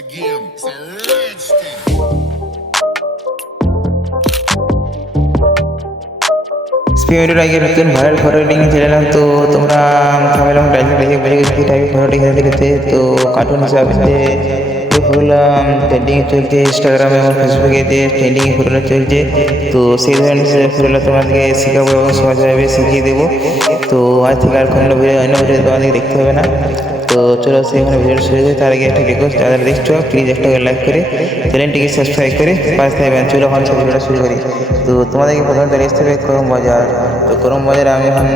a game, it's a rich thing. Speed আগে নতুন viral photo editing channel তো তোমরা থামেলাম টাইটেল দেখে বুঝে গেছি কি টাইপের ফটো এডিটিং দিতে তো কার্টুন হিসাবে যে ফটোগুলো ট্রেন্ডিং চলছে ইনস্টাগ্রামে এবং ফেসবুকে যে ট্রেন্ডিং ফটোগুলো চলছে তো সেই ধরনের ফটোগুলো তোমাদেরকে শেখাবো এবং সহজভাবে শিখিয়ে দেবো তো আজ থেকে আর কোনো ভিডিও অন্য ভিডিও তোমাদেরকে দেখতে হবে না তো চলো সেখানে ভিডিও শুরু করে তার আগে একটা রিকোয়েস্ট যারা দেখছো প্লিজ একটা লাইক করে চ্যানেলটিকে সাবস্ক্রাইব করে পাশে থাকবেন চলো এখন ভিডিওটা শুরু করি তো তোমাদেরকে প্রথমে আসতে হবে করম বাজার তো করম বাজারে আমি এখন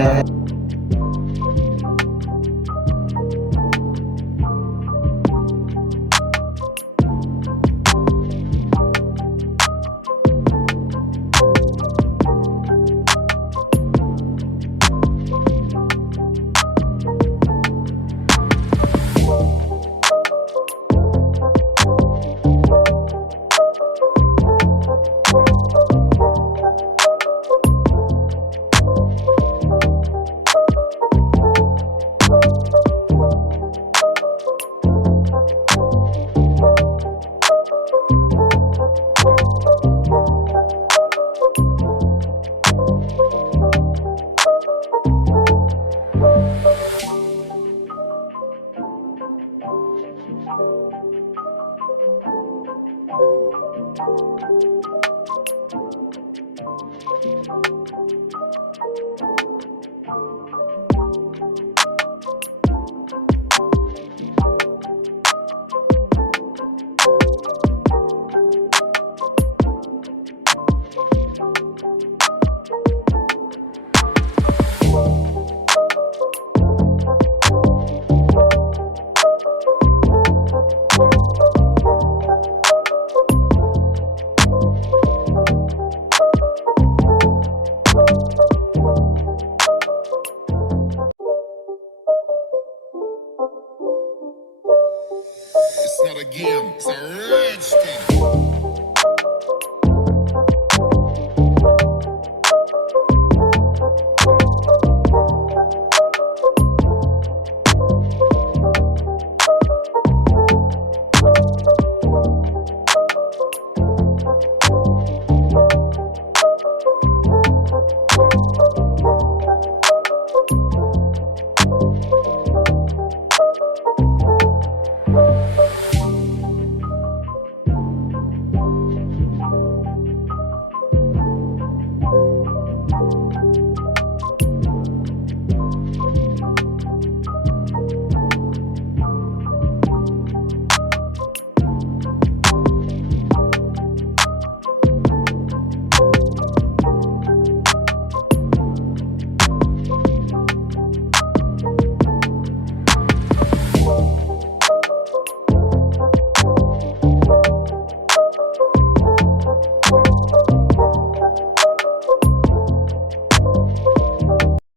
It's not a game, it's a rich thing.